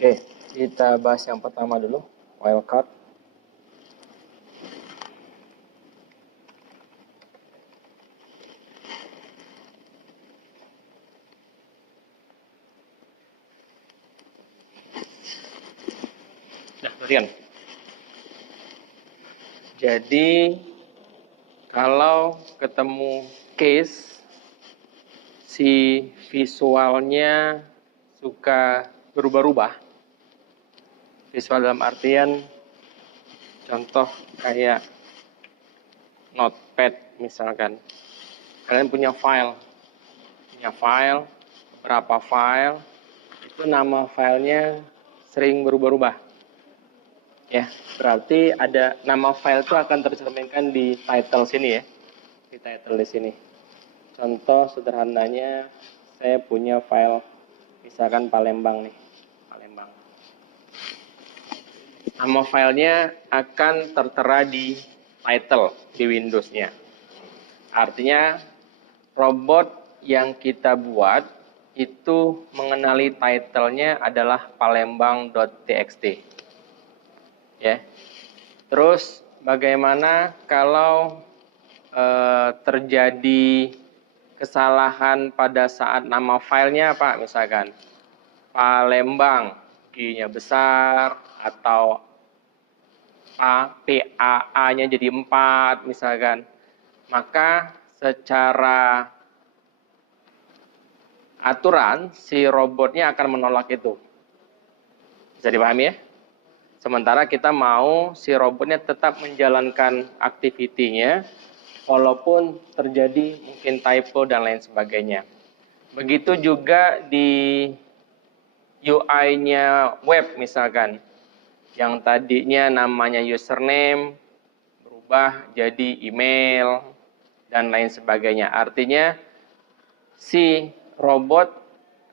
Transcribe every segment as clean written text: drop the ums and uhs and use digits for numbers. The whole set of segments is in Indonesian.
Oke, kita bahas yang pertama dulu, wildcard. Nah, perhatikan. Jadi, kalau ketemu case, si visualnya suka berubah-ubah. Visual dalam artian, contoh kayak notepad misalkan. Kalian punya file, beberapa file, itu nama filenya sering berubah-ubah. Ya, berarti ada nama file itu akan tercerminkan di title sini ya, di title di sini. Contoh sederhananya, saya punya file misalkan Palembang nih, Palembang. Nama filenya akan tertera di title di Windows-nya. Artinya robot yang kita buat itu mengenali title-nya adalah palembang.txt. Ya. Terus bagaimana kalau terjadi kesalahan pada saat nama filenya Pak, misalkan Palembang, G-nya besar atau PAA-nya jadi 4 misalkan, maka secara aturan si robotnya akan menolak itu. Bisa dipahami ya? Sementara kita mau si robotnya tetap menjalankan aktivitinya walaupun terjadi mungkin typo dan lain sebagainya. Begitu juga di UI-nya web misalkan, yang tadinya namanya username berubah jadi email dan lain sebagainya. Artinya si robot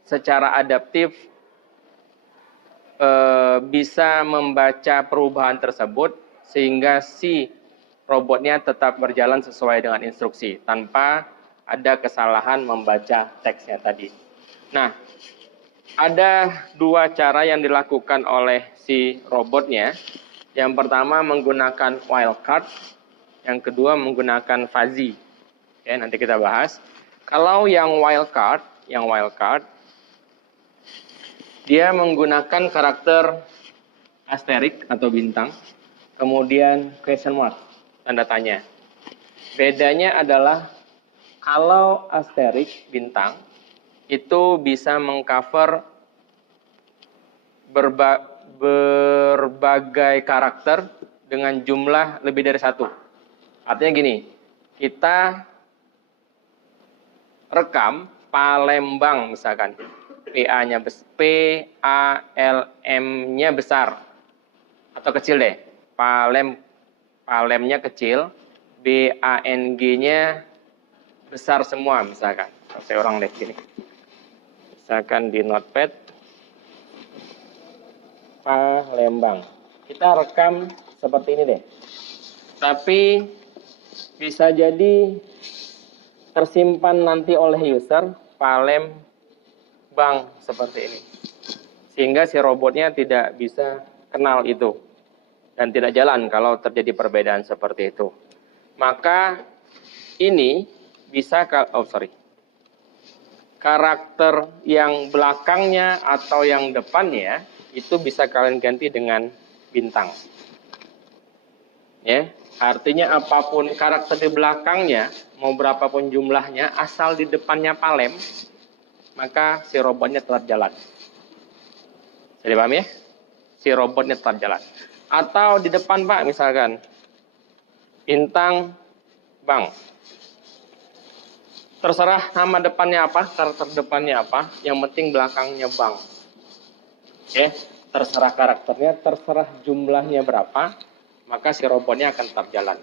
secara adaptif bisa membaca perubahan tersebut sehingga si robotnya tetap berjalan sesuai dengan instruksi tanpa ada kesalahan membaca teksnya tadi. Nah, ada dua cara yang dilakukan oleh si robotnya. Yang pertama menggunakan wildcard, yang kedua menggunakan fuzzy. Oke, nanti kita bahas. Kalau yang wildcard, dia menggunakan karakter asterik atau bintang, kemudian question mark, tanda tanya. Bedanya adalah kalau asterik bintang itu bisa mengcover berbagai karakter dengan jumlah lebih dari satu. Artinya gini, kita rekam Palembang misalkan, PALM-nya besar atau kecil deh, Palemnya kecil, BANG-nya besar semua misalkan. Saya ulang deh gini. Misalkan di notepad Palembang. Kita rekam seperti ini deh. Tapi bisa jadi tersimpan nanti oleh user Palembang seperti ini. Sehingga si robotnya tidak bisa kenal itu. Dan tidak jalan kalau terjadi perbedaan seperti itu. Maka ini bisa, karakter yang belakangnya atau yang depannya itu bisa kalian ganti dengan bintang. Ya, artinya apapun karakter di belakangnya, mau berapapun jumlahnya, asal di depannya Palem, maka si robotnya tetap jalan. Jadi paham ya? Si robotnya tetap jalan. Atau di depan Pak, misalkan bintang Bang. Terserah nama depannya apa, karakter depannya apa, yang penting belakangnya Bang. Oke, terserah karakternya, terserah jumlahnya berapa, maka si robotnya akan tetap jalan.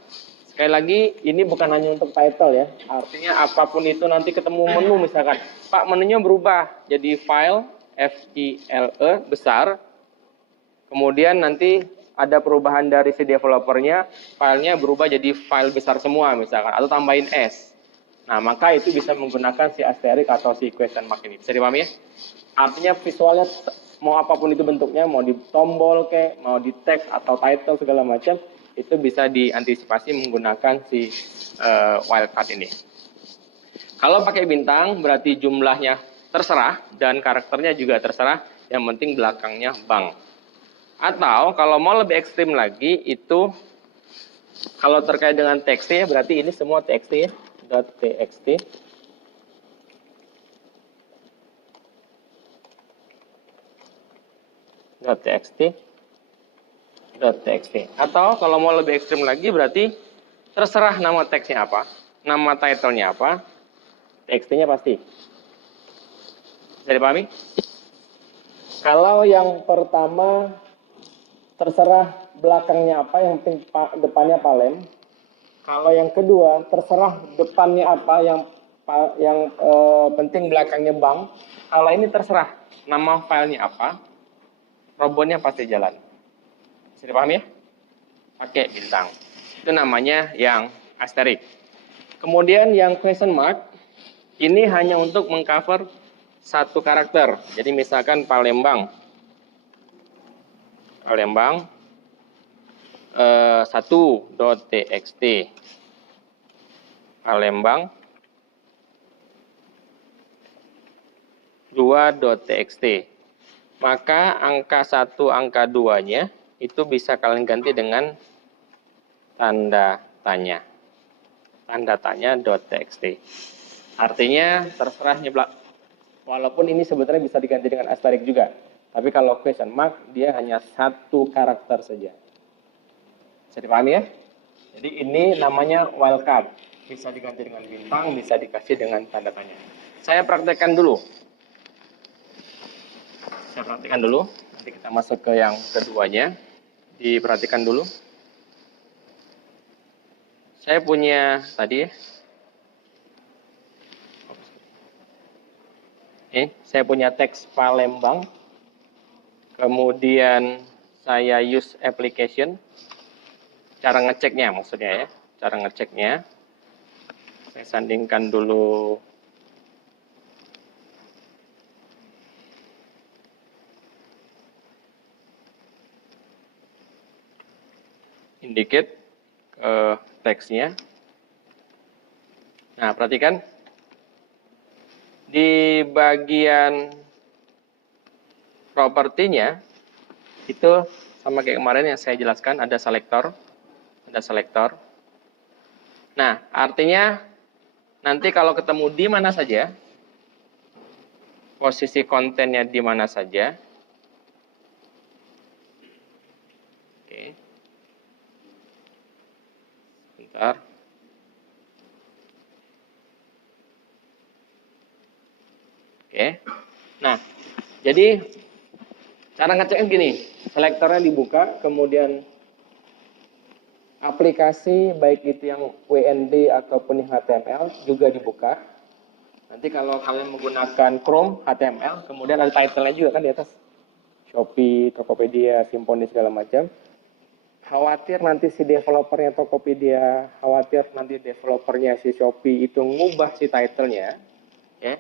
Sekali lagi, ini bukan hanya untuk title ya, artinya apapun itu nanti ketemu menu misalkan, Pak menunya berubah jadi file, FILE, besar, kemudian nanti ada perubahan dari si developernya, filenya berubah jadi file besar semua misalkan, atau tambahin S. Nah, maka itu bisa menggunakan si asterik atau si question mark ini. Bisa dipahami ya? Artinya visualnya mau apapun itu bentuknya, mau di tombol kayak, mau di teks atau title segala macam, itu bisa diantisipasi menggunakan si wildcard ini. Kalau pakai bintang berarti jumlahnya terserah dan karakternya juga terserah, yang penting belakangnya bank. Atau kalau mau lebih ekstrim lagi itu kalau terkait dengan txt berarti ini semua txt ya, .txt. .txt. Atau kalau mau lebih ekstrim lagi berarti terserah nama teksnya apa, nama titlenya apa, txt-nya pasti. Bisa dipahami? Kalau yang pertama terserah belakangnya apa, yang penting depannya palem. Kalau yang kedua terserah depannya apa, yang penting belakangnya bank. Kalau ini terserah nama filenya apa, robotnya pasti jalan. Bisa dipahami ya? Pakai bintang. Itu namanya yang asterik. Kemudian yang question mark ini hanya untuk mengcover satu karakter. Jadi misalkan Palembang 1.txt, Palembang 2.txt. Maka angka 1, angka 2-nya itu bisa kalian ganti dengan tanda tanya. Tanda tanya .txt. Artinya terserahnya, walaupun ini sebenarnya bisa diganti dengan asterik juga. Tapi kalau question mark dia hanya satu karakter saja. Bisa dipahami ya? Jadi ini namanya wildcard. Bisa diganti dengan bintang, bisa dikasih dengan tanda tanya. Saya praktekkan dulu. Nanti kita masuk ke yang keduanya. Diperhatikan dulu. Saya punya tadi saya punya teks Palembang. Kemudian saya use application. Cara ngeceknya maksudnya ya. Cara ngeceknya. Saya sandingkan dulu indicate teksnya. Nah, perhatikan di bagian propertinya itu sama kayak kemarin yang saya jelaskan, ada selektor. Nah, artinya nanti kalau ketemu di mana saja, posisi kontennya di mana saja. Oke. Bentar. Oke. Nah, jadi cara ngeceknya gini, selektornya dibuka, kemudian aplikasi baik itu yang WND ataupun yang HTML juga dibuka. Nanti kalau kalian menggunakan Chrome HTML, kemudian ada title-nya juga kan di atas. Shopee, Tokopedia, Simponi segala macam. Khawatir nanti si developernya Tokopedia, khawatir nanti developernya si Shopee itu ngubah si title-nya, ya.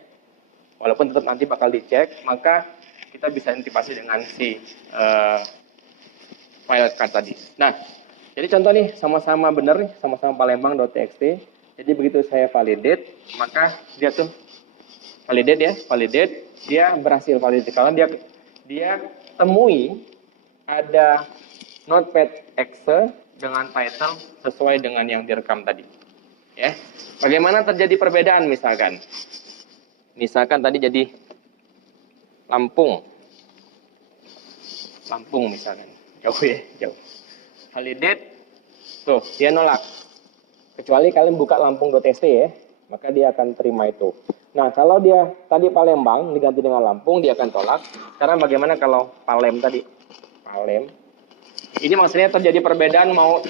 Walaupun tetap nanti bakal dicek, maka kita bisa antisipasi dengan si wildcard tadi. Nah, jadi contoh nih, sama-sama benar nih, sama-sama Palembang.txt. Jadi begitu saya validate, maka dia tuh validate, dia berhasil validate. Kalau dia temui ada notepad exe dengan title sesuai dengan yang direkam tadi. Ya. Bagaimana terjadi perbedaan misalkan? Misalkan tadi jadi Lampung misalkan. Jauh. Validate, tuh dia nolak. Kecuali kalian buka lampung.txt ya, maka dia akan terima itu. Nah, kalau dia tadi Palembang diganti dengan Lampung, dia akan tolak. Sekarang bagaimana kalau Palem tadi? Palem. Ini maksudnya terjadi perbedaan, mau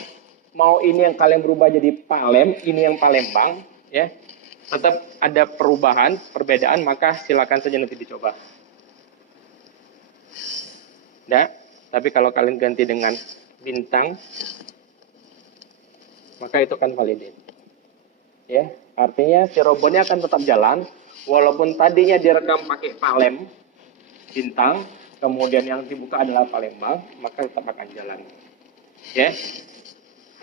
ini yang kalian berubah jadi Palem, ini yang Palembang, ya. Tetap ada perbedaan, maka silakan saja nanti dicoba. Nah, tapi kalau kalian ganti dengan bintang, maka itu akan validate. Ya, artinya si robotnya akan tetap jalan, walaupun tadinya direkam pakai Palem, bintang, kemudian yang dibuka adalah Palembang, maka tetap akan jalan. Ya.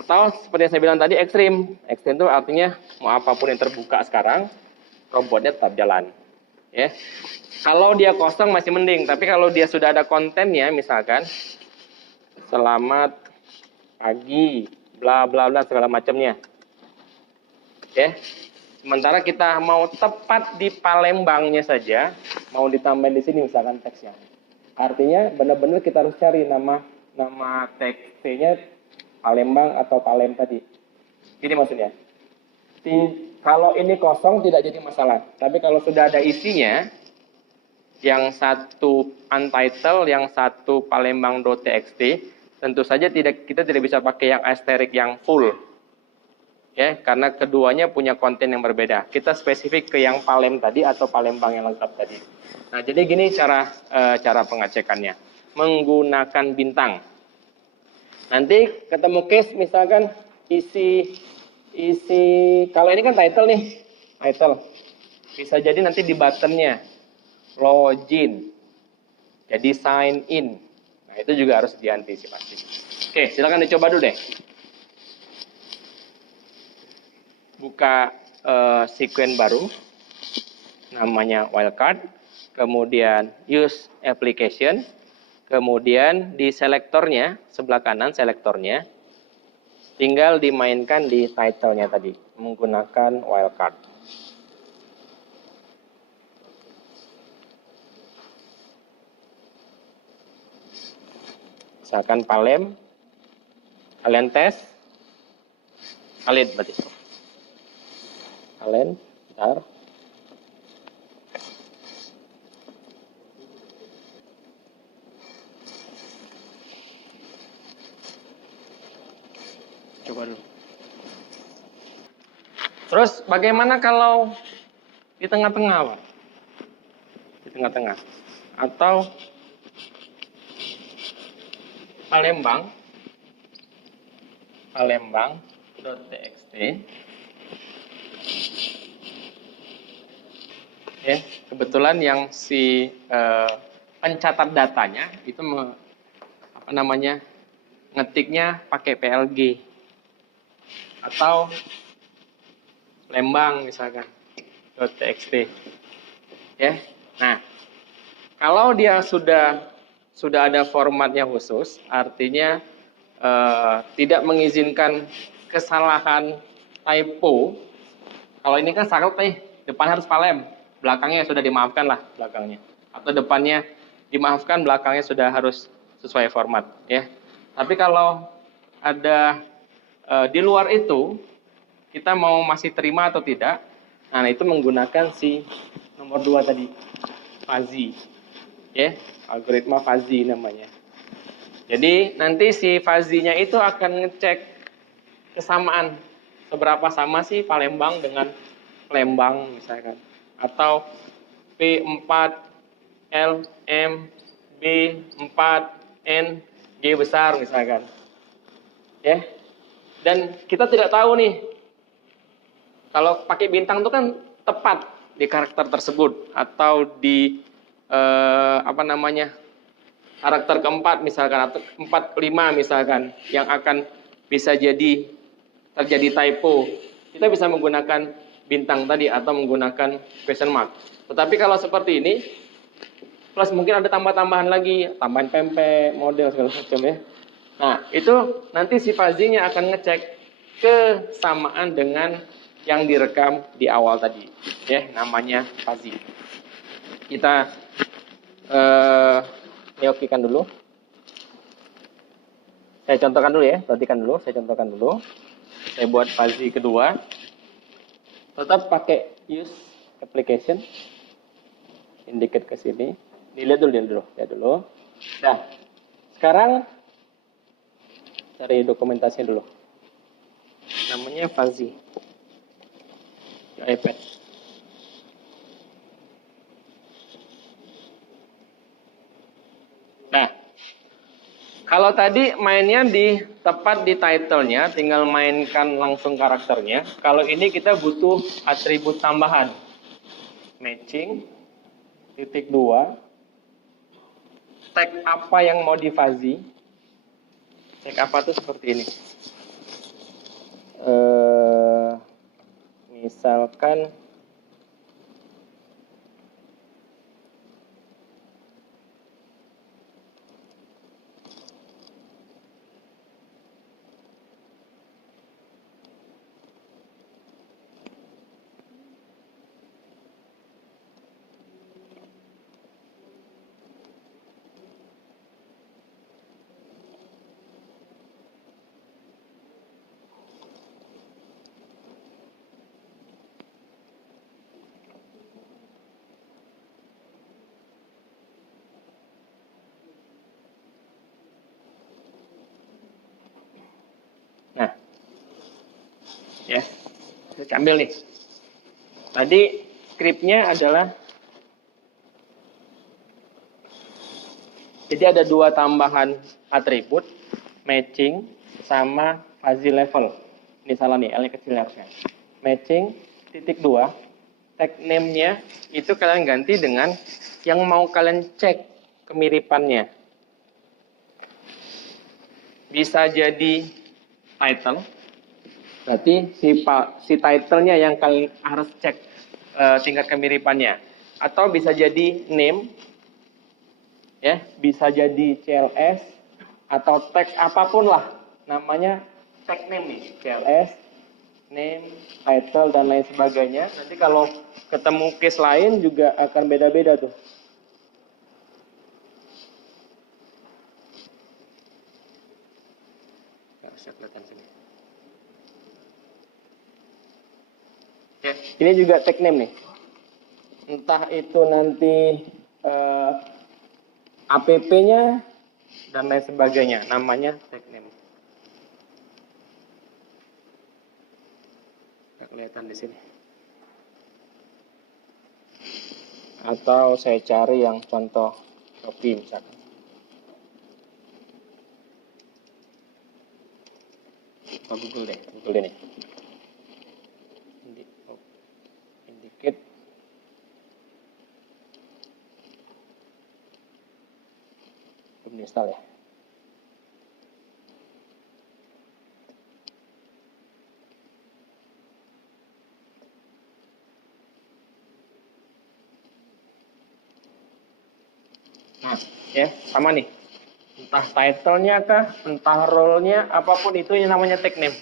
Atau seperti yang saya bilang tadi, ekstrim. Ekstrim itu artinya mau apapun yang terbuka sekarang, robotnya tetap jalan. Ya. Kalau dia kosong masih mending, tapi kalau dia sudah ada kontennya, misalkan selamat pagi, bla bla bla segala macamnya. Ya. Sementara kita mau tepat di Palembangnya saja, mau ditambahin di sini misalkan teksnya. Artinya benar-benar kita harus cari nama teksnya Palembang atau Palem tadi. Ini maksudnya. Kalau ini kosong tidak jadi masalah. Tapi kalau sudah ada isinya, yang satu untitled, yang satu palembang.txt, tentu saja kita tidak bisa pakai yang asterisk yang full. Ya, karena keduanya punya konten yang berbeda. Kita spesifik ke yang Palem tadi atau Palembang yang lengkap tadi. Nah, jadi gini cara pengecekannya. Menggunakan bintang. Nanti ketemu case misalkan isi kalau ini kan title nih, title. Bisa jadi nanti di buttonnya login. Jadi sign in. Nah, itu juga harus diantisipasi. Oke, silakan dicoba dulu deh. Buka sequence baru, namanya wildcard, kemudian use application, kemudian di selektornya, sebelah kanan selektornya, tinggal dimainkan di title-nya tadi, menggunakan wildcard. Misalkan Palem, kalian tes, kalian berarti. Kalian, bentar. Coba dulu. Terus bagaimana kalau di tengah-tengah, Pak? Di tengah-tengah. Atau Palembang.txt. Ya, kebetulan yang si pencatat datanya itu ngetiknya pakai PLG atau Lembang misalkan .txt. Ya. Nah, kalau dia sudah ada formatnya khusus, artinya tidak mengizinkan kesalahan typo. Kalau ini kan saklek nih, depan harus Palem. Belakangnya sudah dimaafkan lah belakangnya, atau depannya dimaafkan, belakangnya sudah harus sesuai format ya. Tapi kalau ada di luar itu, kita mau masih terima atau tidak, nah itu menggunakan si nomor 2 tadi, fuzzy ya, algoritma fuzzy namanya. Jadi nanti si fuzzy-nya itu akan ngecek kesamaan, seberapa sama sih Palembang dengan Lembang misalkan, atau P4 L M B4 N G besar misalkan. Ya. Dan kita tidak tahu nih, kalau pakai bintang itu kan tepat di karakter tersebut atau di karakter keempat misalkan, atau 4, 5 misalkan, yang akan bisa jadi terjadi typo. Kita bisa menggunakan bintang tadi atau menggunakan question mark. Tetapi kalau seperti ini, plus mungkin ada tambah-tambahan lagi, tambahan pempek, model segala macam ya. Nah, itu nanti si fuzzy-nya akan ngecek kesamaan dengan yang direkam di awal tadi. Ya, namanya fuzzy. Kita nyokikan dulu. Saya contohkan dulu ya, perhatikan dulu, saya contohkan dulu. Saya buat fuzzy kedua. Tetap pakai use application. Indicate ke sini. Lihat dulu. Nah, sekarang cari dokumentasinya dulu. Namanya fuzzy. Di iPad. Nah, kalau tadi mainnya tepat di title-nya, tinggal mainkan langsung karakternya. Kalau ini kita butuh atribut tambahan. Matching, titik 2. tag apa yang mau di fuzzy. Tag apa tuh seperti ini. Misalkan nah, ya, saya ambil nih. Tadi scriptnya adalah, jadi ada dua tambahan atribut, matching sama fuzzy level. Ini salah nih, L-nya kecil harusnya. Matching, titik 2, tag name-nya itu kalian ganti dengan yang mau kalian cek kemiripannya. Bisa jadi title, berarti si title-nya yang kalian harus cek tingkat kemiripannya. Atau bisa jadi name, ya, bisa jadi CLS atau tag apapun lah, namanya tag name nih, CLS, name, title dan lain sebagainya. Nanti kalau ketemu case lain juga akan beda-beda tuh. Bisa kelihatan sini. Ya, ini juga tag name nih. Entah itu nanti app-nya dan lain sebagainya, namanya tag name. Nggak kelihatan di sini. Atau saya cari yang contoh Shopee misalkan. Oh, Google deh nih. Indicate belum install ya. Nah, ya sama nih. Entah title-nya kah, entah role-nya, apapun itu yang namanya tag name.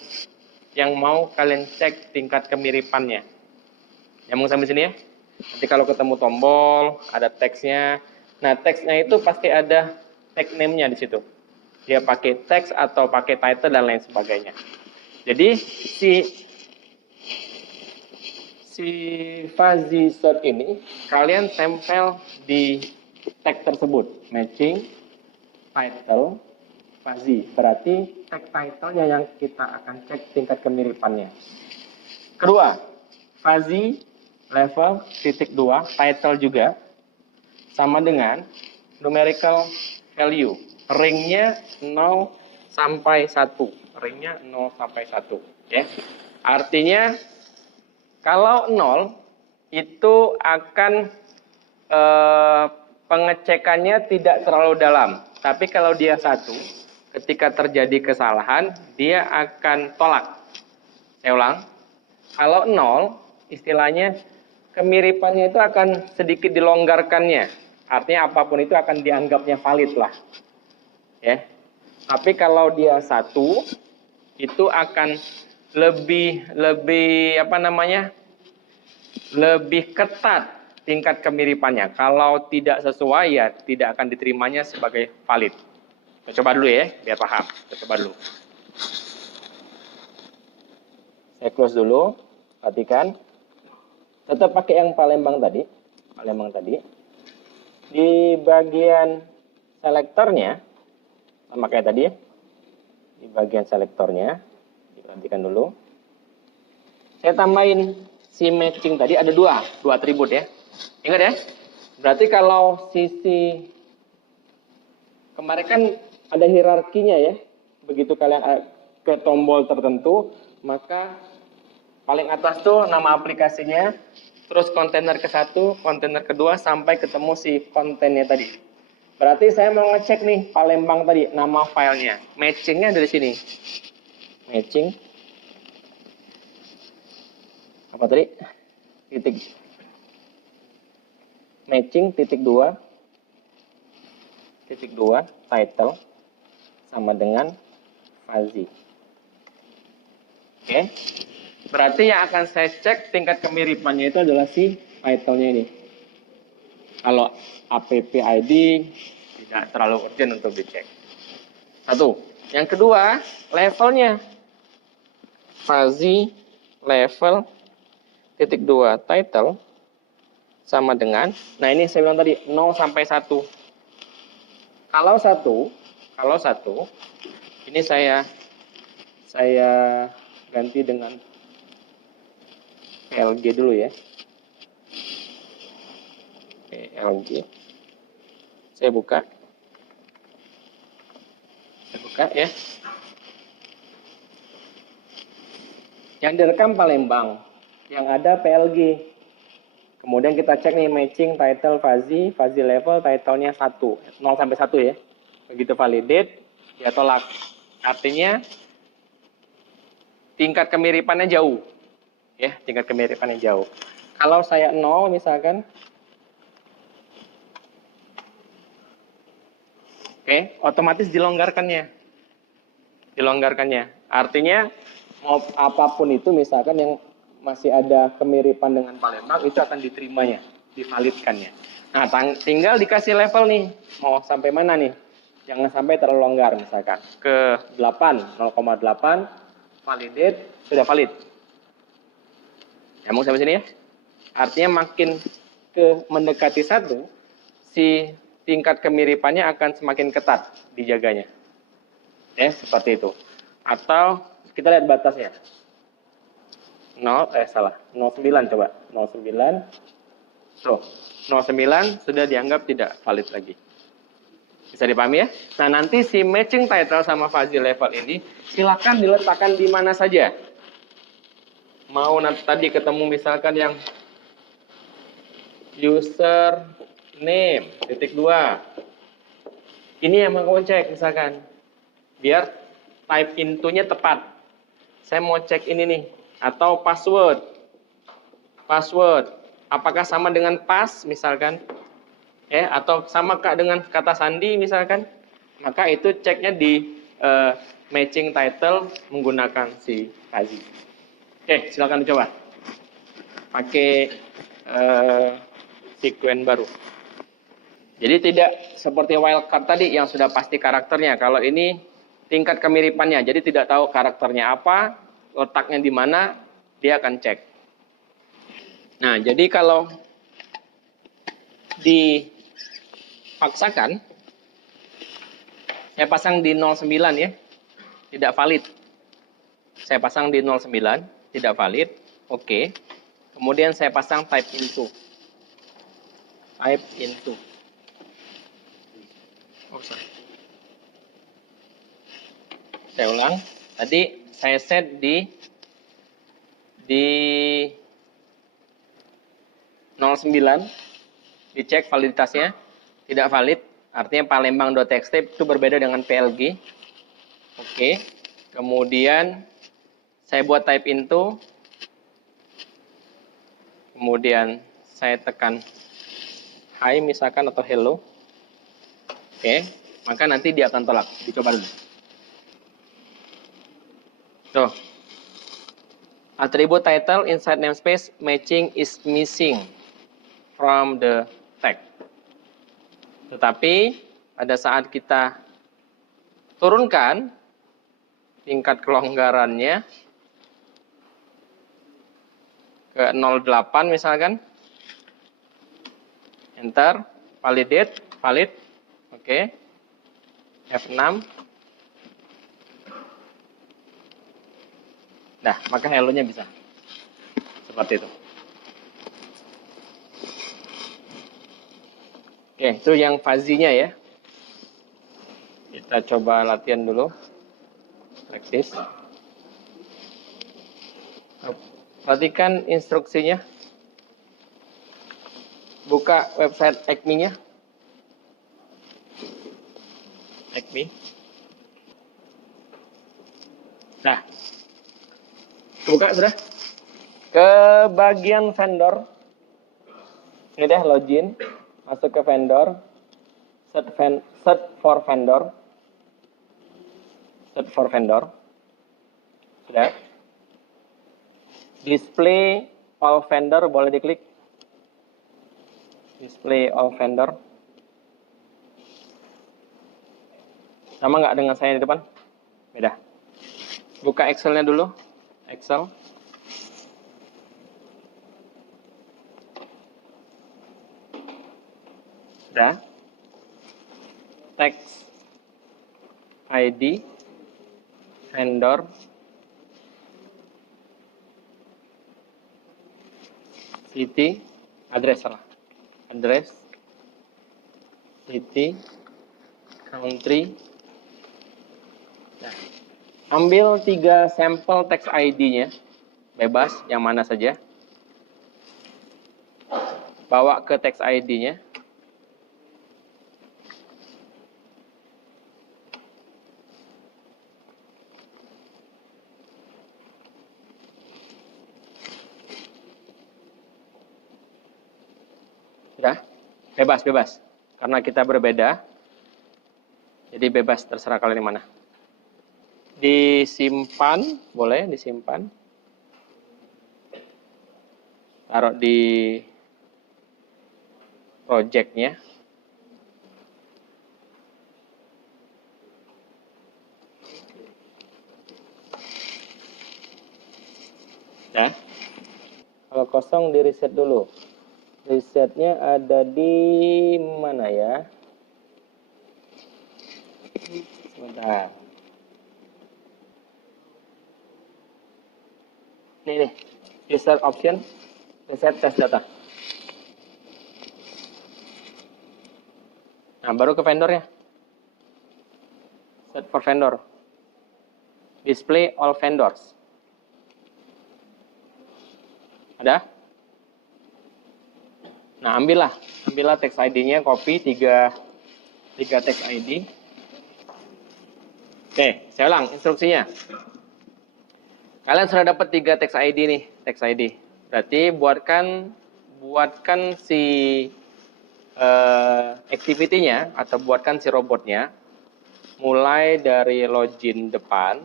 Yang mau kalian cek tingkat kemiripannya. Nyambung sampai sini ya. Nanti kalau ketemu tombol, ada teksnya. Nah, teksnya itu pasti ada tag name-nya di situ. Dia pakai teks atau pakai title dan lain sebagainya. Jadi si fuzzy sort ini kalian tempel di tag tersebut, matching, title, fuzzy. Berarti tag title-nya yang kita akan cek tingkat kemiripannya. Kedua, fuzzy level titik 2, title juga sama dengan numerical value. Ring-nya 0 sampai 1. Ring-nya 0 sampai 1, ya. Artinya kalau 0 itu akan pengecekannya tidak terlalu dalam. Tapi kalau dia 1, ketika terjadi kesalahan, dia akan tolak. Saya ulang. Kalau 0, istilahnya kemiripannya itu akan sedikit dilonggarkannya. Artinya apapun itu akan dianggapnya valid lah. Ya. Tapi kalau dia 1, itu akan lebih ketat tingkat kemiripannya. Kalau tidak sesuai ya tidak akan diterimanya sebagai valid. Kita coba dulu ya, biar paham. Kita coba dulu. Saya close dulu. Perhatikan. Tetap pakai yang Palembang tadi. Di bagian selektornya, sama kayak tadi ya. Di bagian selektornya, diperhatikan dulu. Saya tambahin si matching tadi ada dua atribut ya. Ingat ya. Berarti kalau sisi kemarin kan ada hierarkinya ya. Begitu kalian ke tombol tertentu, maka paling atas tuh nama aplikasinya, terus kontainer ke-1, kontainer kedua sampai ketemu si kontennya tadi. Berarti saya mau ngecek nih Palembang tadi, nama filenya. Matchingnya dari sini. Matching. Apa tadi? Titik. Matching titik 2. Titik 2, title. Sama dengan Fazi. Oke. Berarti yang akan saya cek tingkat kemiripannya itu adalah si title-nya ini. Kalau app ID tidak terlalu urgent untuk dicek. Satu. Yang kedua, levelnya. Fazi level titik 2 title sama dengan, nah ini saya bilang tadi 0 sampai 1. Kalau 1, ini saya ganti dengan LG dulu ya. LG. Saya buka ya. Yang direkam Palembang, yang ada PLG. Kemudian kita cek nih matching title Fazi level title-nya 1, 0 sampai 1 ya. Begitu validate, dia tolak. Artinya tingkat kemiripannya jauh. Ya, tingkat kemiripannya jauh. Kalau saya 0 misalkan, oke, otomatis dilonggarkannya. Artinya mau apapun itu misalkan yang masih ada kemiripan dengan Palembang itu akan diterimanya, divalidkannya. Nah, tinggal dikasih level nih, mau sampai mana nih? Jangan sampai terlalu longgar misalkan. Ke 8, 0,8 validate, sudah valid. Ya, mau sampai sini ya. Artinya makin mendekati 1, si tingkat kemiripannya akan semakin ketat dijaganya. Ya, seperti itu. Atau kita lihat batasnya. 09 coba. 09. Tuh, 09 sudah dianggap tidak valid lagi. Bisa dipahami ya? Nah, nanti si matching title sama Fazi level ini silakan diletakkan di mana saja. Mau nanti tadi ketemu misalkan yang user name titik 2. Ini yang mau cek misalkan. Biar type into-nya tepat. Saya mau cek ini nih. Atau password. Apakah sama dengan pas misalkan? Ya, atau sama kak dengan kata sandi misalkan? Maka itu ceknya di matching title menggunakan si Fazi. Oke, silakan dicoba. Pakai sequence baru. Jadi tidak seperti wildcard tadi yang sudah pasti karakternya. Kalau ini tingkat kemiripannya. Jadi tidak tahu karakternya apa, letaknya di mana, dia akan cek. Nah, jadi kalau dipaksakan, saya pasang di 09 ya, tidak valid. Saya pasang di 09, tidak valid. Oke. Kemudian saya pasang type into. Oh, sorry. Saya ulang. Tadi saya set di 09, dicek validitasnya, tidak valid, artinya palembang.txt itu berbeda dengan PLG. Oke, kemudian saya buat type into, kemudian saya tekan hi misalkan atau hello. Oke, maka nanti dia akan tolak, dicoba dulu. Tuh, attribute title inside namespace matching is missing from the tag. Tetapi pada saat kita turunkan tingkat kelonggarannya ke 08 misalkan, enter, validate, valid, oke, F6. Nah, maka hello-nya bisa. Seperti itu. Oke, itu yang Fazi-nya ya. Kita coba latihan dulu. Like this. Perhatikan instruksinya. Buka website Acme-nya. Acme. Nah, buka sudah. Ke bagian vendor. Ini deh login. Masuk ke vendor. Search for vendor. Search for vendor. Sudah. Display all vendor boleh diklik. Display all vendor. Sama nggak dengan saya di depan? Beda. Buka Excel-nya dulu. Excel. Sudah. Text ID vendor city address salah. Address city country. Nah, ambil 3 sampel text ID-nya. Bebas yang mana saja. Bawa ke text ID-nya. Sudah? Bebas. Karena kita berbeda. Jadi bebas, terserah kalian di mana. Disimpan, boleh disimpan. Taruh di project-nya. Nah, kalau kosong di reset dulu. Resetnya ada di mana ya? Sebentar. Nih. Reset option. Reset test data. Nah, baru ke vendornya. Set for vendor. Display all vendors. Ada? Nah, ambillah text ID-nya, copy 3 text ID. Oke, saya ulang instruksinya. Kalian sudah dapat 3 text ID nih, text ID. Berarti buatkan si activity-nya atau buatkan si robotnya mulai dari login depan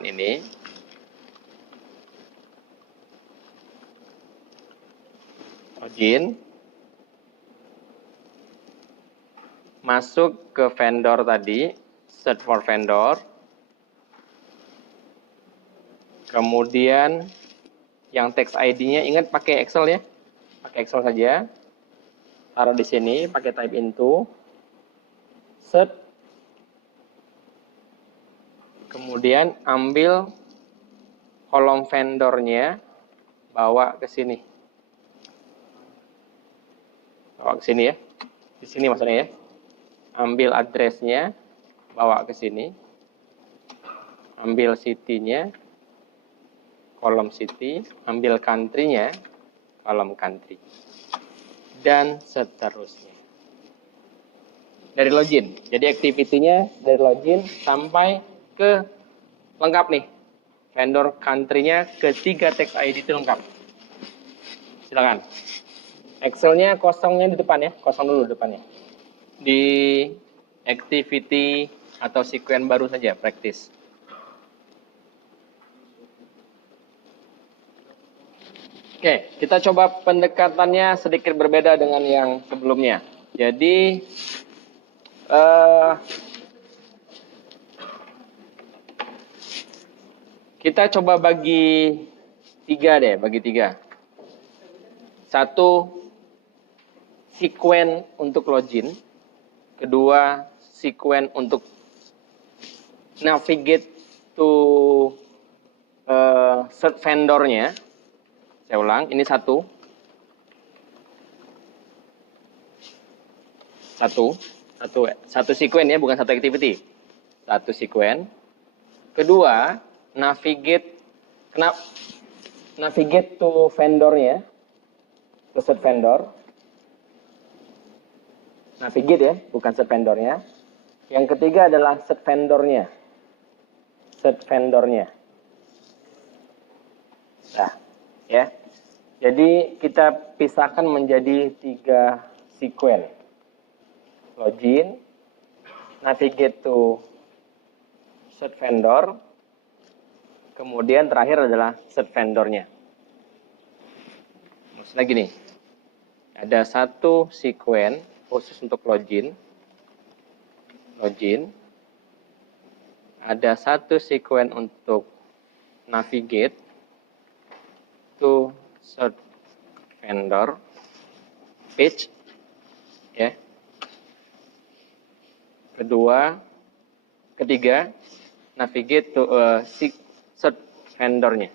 ini. Login, masuk ke vendor tadi, search for vendor, kemudian yang text ID-nya ingat pakai Excel ya, pakai Excel saja, taruh di sini, pakai type into, search, kemudian ambil kolom vendornya, bawa ke sini. Bawa ke sini ya. Di sini maksudnya ya. Ambil address-nya, bawa ke sini. Ambil city-nya, kolom city, ambil country-nya, kolom country. Dan seterusnya. Dari login. Jadi activity-nya dari login sampai ke lengkap nih. Vendor country-nya ke 3 text ID itu lengkap. Silakan. Excel-nya kosongnya di depan ya, kosong dulu depannya. Di activity atau sequence baru saja, practice. Oke, kita coba pendekatannya sedikit berbeda dengan yang sebelumnya. Jadi, kita coba bagi 3 deh, bagi 3. 1, sequence untuk login. Kedua, sequence untuk navigate to search vendornya. Saya ulang, ini satu sequence ya, bukan satu activity. Satu sequence. Kedua, navigate to vendornya, to search vendor. Navigate ya, bukan search vendornya. Yang ketiga adalah set vendornya. Set vendornya. Nah, ya. Jadi kita pisahkan menjadi 3 sekuen. Login, navigate to set vendor, kemudian terakhir adalah set vendornya. Maksudnya gini, ada satu sekuen khusus untuk login, ada satu sekuen untuk navigate to set vendor page, ya. Ketiga, navigate to set vendornya.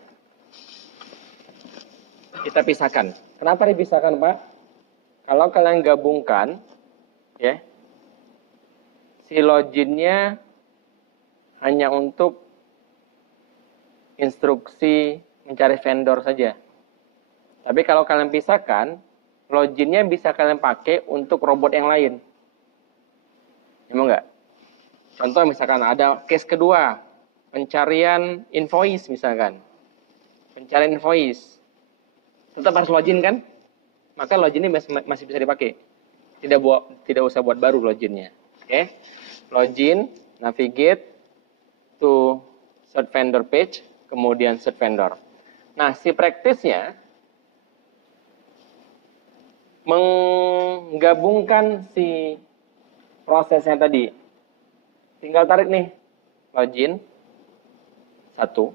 Kita pisahkan. Kenapa dipisahkan, Pak? Kalau kalian gabungkan, ya, si loginnya hanya untuk instruksi mencari vendor saja. Tapi kalau kalian pisahkan, loginnya bisa kalian pakai untuk robot yang lain. Emang enggak? Contoh misalkan ada case kedua, pencarian invoice misalkan. Pencarian invoice. Tetap harus login kan? Maka loginnya masih bisa dipakai. Tidak usah buat baru loginnya. Oke. Login, navigate to set vendor page, kemudian set vendor. Nah, si practice-nya menggabungkan si prosesnya tadi. Tinggal tarik nih, login, 1,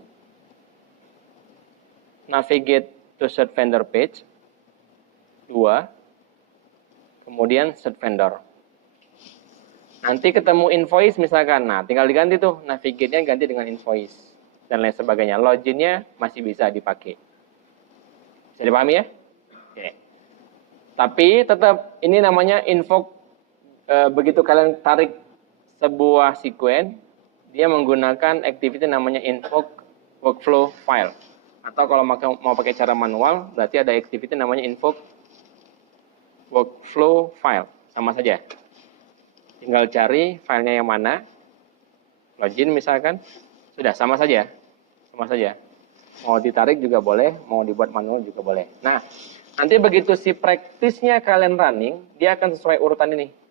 navigate to set vendor page, 2, kemudian set vendor. Nanti ketemu invoice misalkan, nah tinggal diganti tuh, navigate-nya ganti dengan invoice, dan lain sebagainya. Loginnya masih bisa dipakai. Bisa dipahami ya? Oke. Tapi tetap, ini namanya invoke, begitu kalian tarik sebuah sekuen, dia menggunakan activity namanya invoke workflow file. Atau kalau mau pakai cara manual, berarti ada activity namanya invoke workflow file. Sama saja. Tinggal cari filenya yang mana. Login misalkan. Sudah, sama saja. Sama saja. Mau ditarik juga boleh, mau dibuat manual juga boleh. Nah, nanti begitu si practice-nya kalian running, dia akan sesuai urutan ini.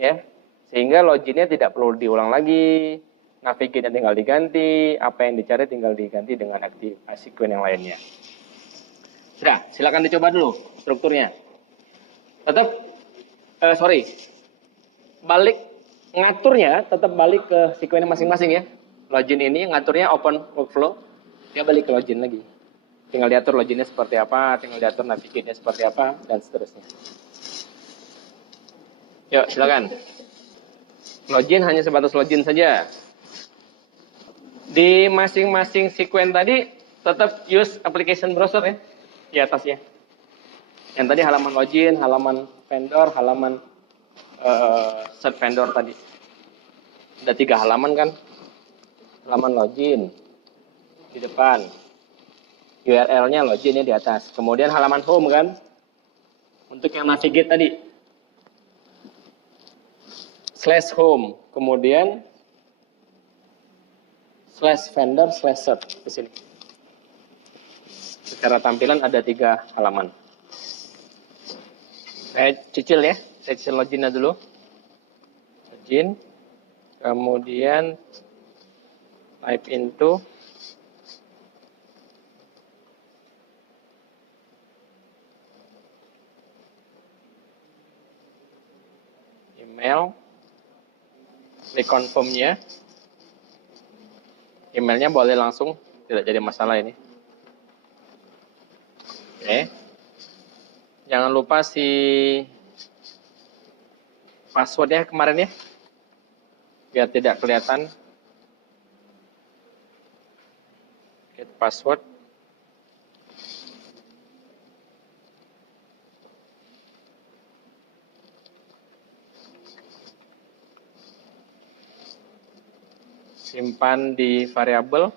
Ya, sehingga loginnya tidak perlu diulang lagi, navigate-nya tinggal diganti, apa yang dicari tinggal diganti dengan sekuen yang lainnya. Sudah, silakan dicoba dulu strukturnya. Tetap, balik ngaturnya tetap balik ke sekuen masing-masing ya. Login ini ngaturnya open workflow, dia balik ke login lagi. Tinggal diatur loginnya seperti apa, tinggal diatur navigate-nya seperti apa, dan seterusnya. Yuk, silakan. Login hanya sebatas login saja. Di masing-masing sekuen tadi tetap use application browser ya, di atasnya. Yang tadi halaman login, halaman vendor, halaman set vendor tadi. Ada 3 halaman kan? Halaman login di depan. URL-nya loginnya di atas. Kemudian halaman home kan? Untuk yang navigate tadi. /home, kemudian /vendor/set di sini. Secara tampilan ada 3 halaman. Saya cicil ya, saya cicil loginnya dulu. Login, kemudian type into email. Klik confirm-nya. Emailnya boleh langsung, tidak jadi masalah ini. Oke. Jangan lupa si passwordnya kemarin ya, biar tidak kelihatan. Get password. Simpan di variabel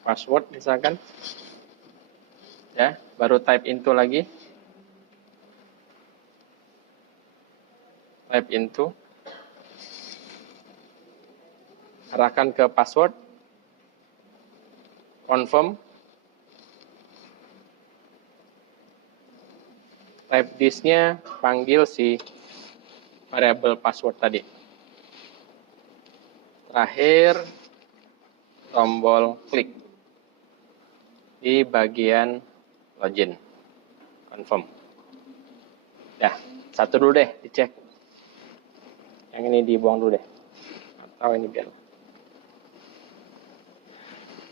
password misalkan. Ya, baru type into lagi. type into, arahkan ke password, confirm, type this-nya panggil si variabel password tadi. Terakhir, tombol klik di bagian login, confirm. Ya, satu dulu deh dicek. Yang ini dibuang dulu deh. Atau ini biar.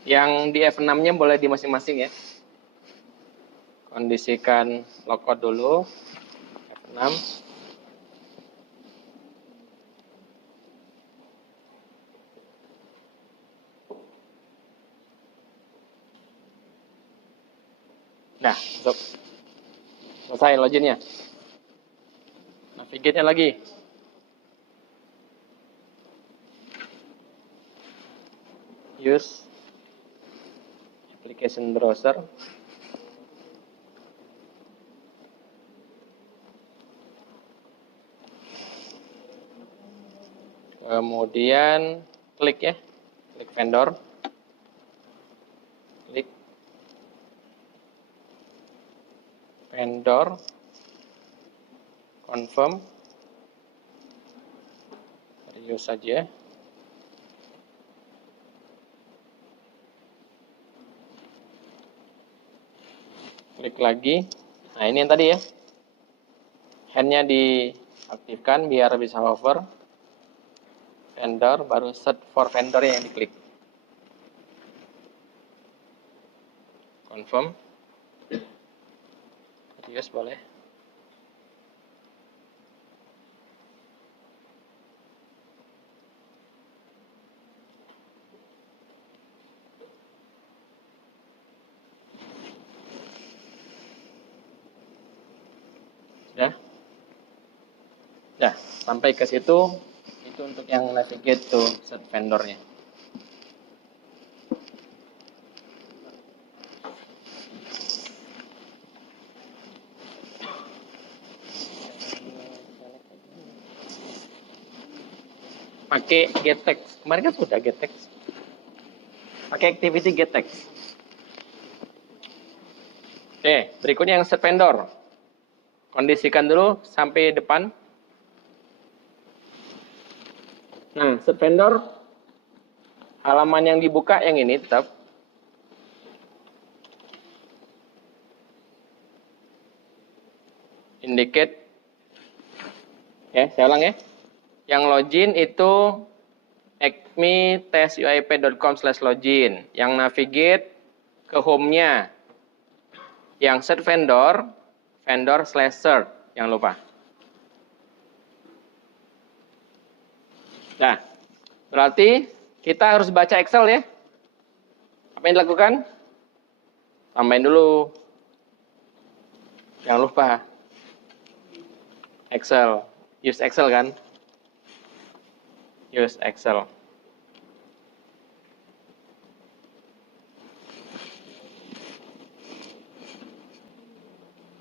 Yang di F6-nya boleh di masing-masing ya. Kondisikan logout dulu. F6. Nah, untuk selesai loginnya. Navigate-nya lagi. Use application browser. Kemudian klik ya, klik vendor, klik vendor, confirm, use saja. Klik lagi. Nah ini yang tadi ya, hand-nya diaktifkan biar bisa hover. Vendor, baru search for vendor yang diklik. Confirm. Use boleh. Sudah? Nah, sampai ke situ. Itu untuk yang navigate to set vendornya. Pakai getText. Kemarin kan sudah getText. Pakai activity getText. Oke, berikutnya yang set vendor. Kondisikan dulu sampai depan. Nah, set vendor, halaman yang dibuka yang ini tetap. Indicate. Ya, saya ulang ya. Yang login itu acme testuip.com/login. Yang navigate ke home-nya. Yang set vendor, vendor/search. Jangan lupa. Nah, berarti kita harus baca Excel ya. Apa yang dilakukan? Tambahin dulu. Jangan lupa. Excel. Use Excel kan? Use Excel.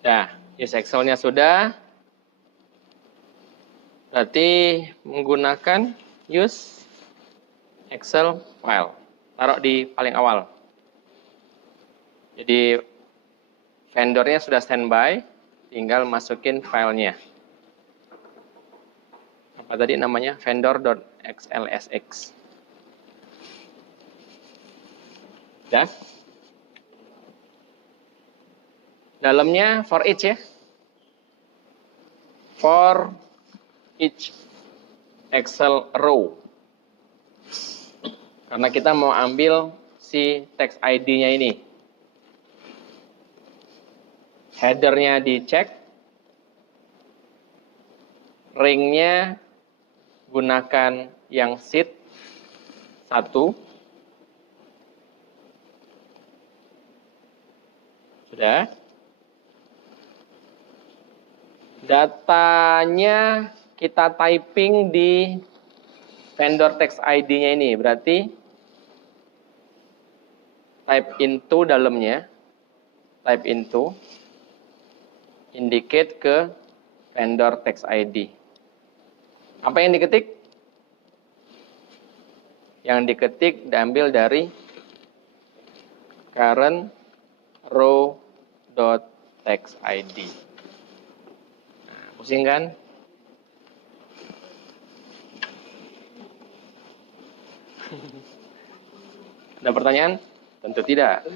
Nah, use Excel-nya sudah. Berarti menggunakan use Excel file. Taruh di paling awal. Jadi vendornya sudah standby, tinggal masukin filenya. Apa tadi namanya? Vendor.xlsx. Ya. Dalamnya for each ya. For each Excel row. Karena kita mau ambil si text ID-nya ini. Header-nya dicek. Ring-nya gunakan yang sheet 1. Sudah. Datanya kita typing di vendor text ID-nya ini. Berarti type into dalamnya. Type into. Indicate ke vendor text ID. Apa yang diketik? Yang diketik diambil dari current row.textid. Nah, pusing kan? Ada pertanyaan? Tentu tidak.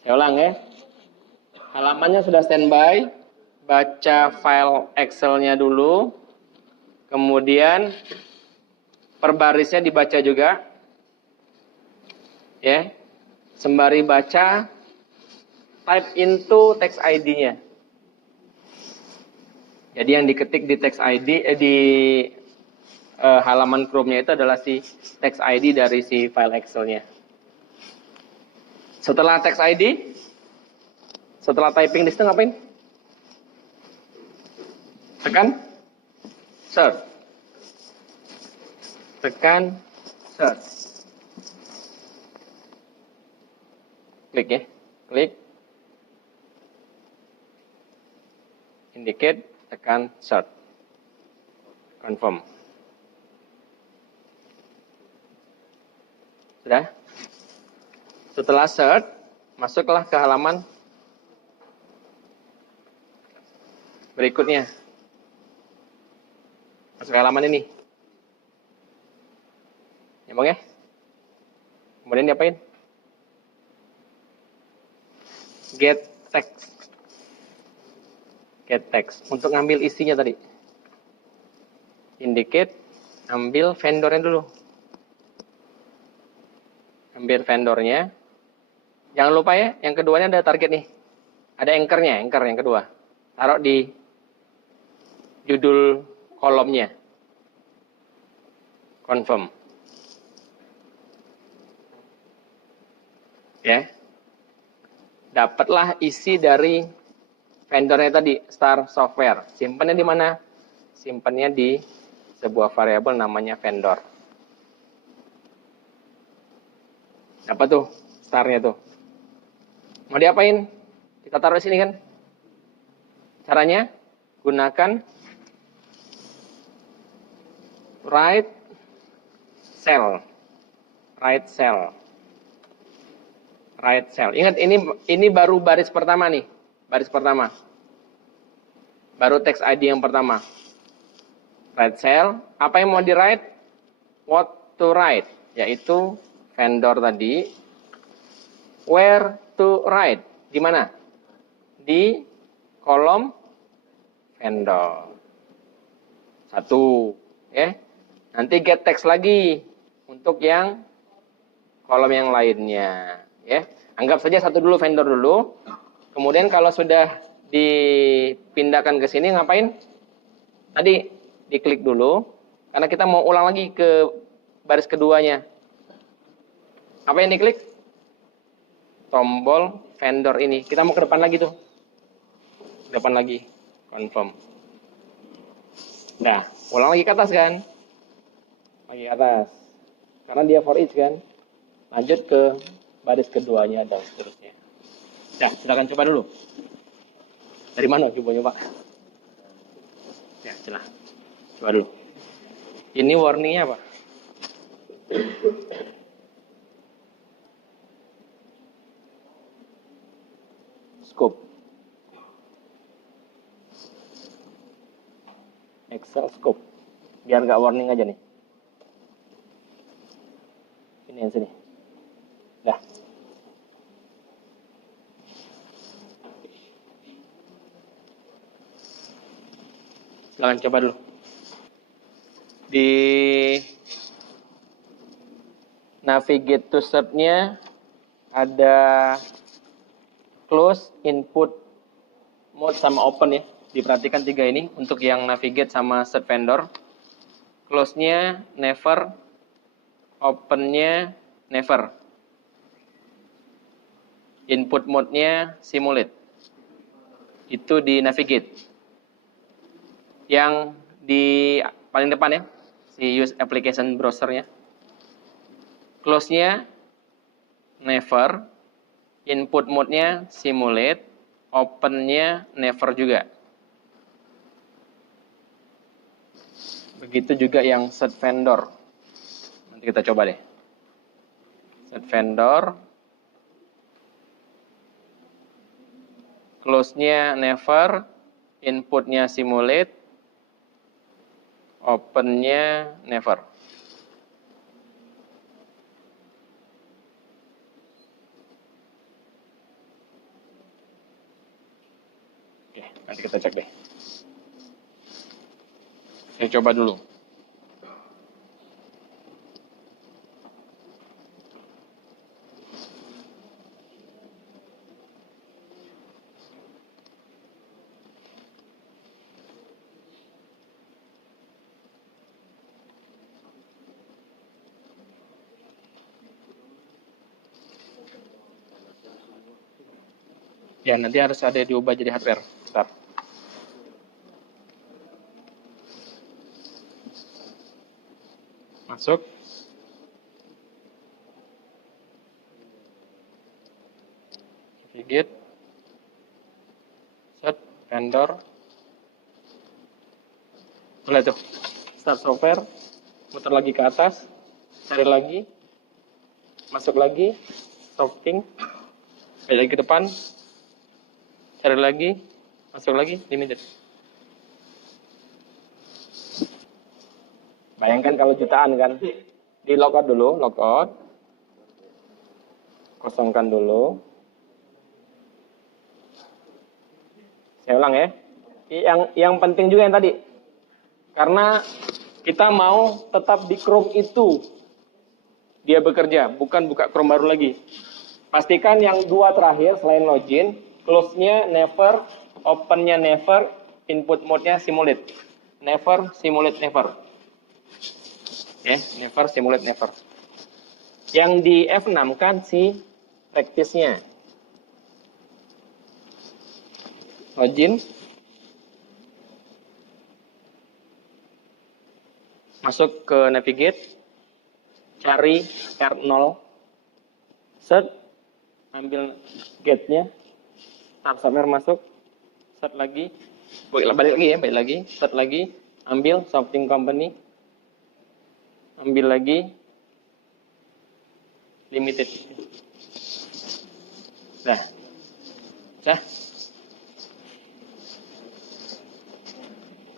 Saya ulang ya. Halamannya sudah standby. Baca file Excel-nya dulu. Kemudian per barisnya dibaca juga. Ya. Sembari baca, type into text ID-nya. Jadi yang diketik di text ID di halaman Chrome-nya itu adalah si text ID dari si file Excel-nya. Setelah text ID, setelah typing di situ ngapain? Tekan search. Tekan search. Klik ya. Klik. Indicate, tekan search. Confirm. Sudah? Setelah search, masuklah ke halaman berikutnya. Masuk ke halaman ini. Nyambung ya? Kemudian diapain? Get text. Get text. Untuk ngambil isinya tadi. Indicate, ambil vendornya dulu. Ambil vendornya. Jangan lupa ya, yang keduanya ada target nih. Ada anchor-nya, anchor yang kedua. Taruh di judul kolomnya. Confirm. Ya. Dapatlah isi dari vendornya tadi, Star Software. Simpannya di mana? Simpannya di sebuah variabel namanya vendor. Dapat tuh starnya tuh. Mau diapain? Kita taruh di sini kan? Caranya gunakan right cell. Right cell. Right cell. Ingat ini baru baris pertama nih. Baris pertama. Baru text ID yang pertama. Right cell. Apa yang mau di write? What to write? Yaitu vendor tadi. Where to write? Di mana? Di kolom vendor. Satu. Ya. Nanti get text lagi. Untuk yang kolom yang lainnya. Ya. Anggap saja satu dulu vendor dulu. Kemudian kalau sudah dipindahkan ke sini ngapain? Tadi diklik dulu. Karena kita mau ulang lagi ke baris keduanya. Apa yang diklik? Tombol vendor ini. Kita mau ke depan lagi tuh. Depan lagi. Confirm. Nah, ulang lagi ke atas kan? Lagi ke atas. Karena dia for each kan? Lanjut ke baris keduanya dan seterusnya. Nah, silakan coba dulu. Dari mana coba-coba? Ya, celah. Coba dulu. Ini warningnya apa? Scope. Excel scope. Biar nggak warning aja nih. Ini yang sini. Dah. Silakan coba dulu. Di navigate to search-nya ada close, input, mode, sama open ya. Diperhatikan tiga ini untuk yang navigate sama search vendor. Close-nya never, open-nya never. Input mode-nya simulate. Itu di navigate. Yang di paling depan ya, si use application browser-nya. Close-nya never, input mode-nya simulate, open-nya never juga. Begitu juga yang set vendor. Nanti kita coba deh. Set vendor. Close-nya never. Input-nya simulate. Open-nya never. Oke, nanti kita cek deh. Saya coba dulu. Ya, nanti harus ada diubah jadi hardware. Bentar. Masuk. Git. Set vendor. Boleh tuh. Start software. Muter lagi ke atas. Cari lagi. Masuk lagi. Stopping. Balik lagi ke depan. Cari lagi, masuk lagi, limited. Bayangkan kalau jutaan kan. Di logout dulu, logout. Kosongkan dulu. Saya ulang ya. Yang penting juga yang tadi. Karena kita mau tetap di Chrome itu dia bekerja, bukan buka Chrome baru lagi. Pastikan yang dua terakhir selain login, close-nya never, open-nya never, input mode-nya simulate. Never, simulate, never. Oke, never, simulate, never. Yang di F6 kan si practice-nya. Login. Masuk ke navigate. Cari R0. Set. Ambil gate-nya. Subsummer masuk. Set lagi. Balik lagi ya, balik lagi. Set lagi. Ambil sorting company. Ambil lagi. Limited. Nah.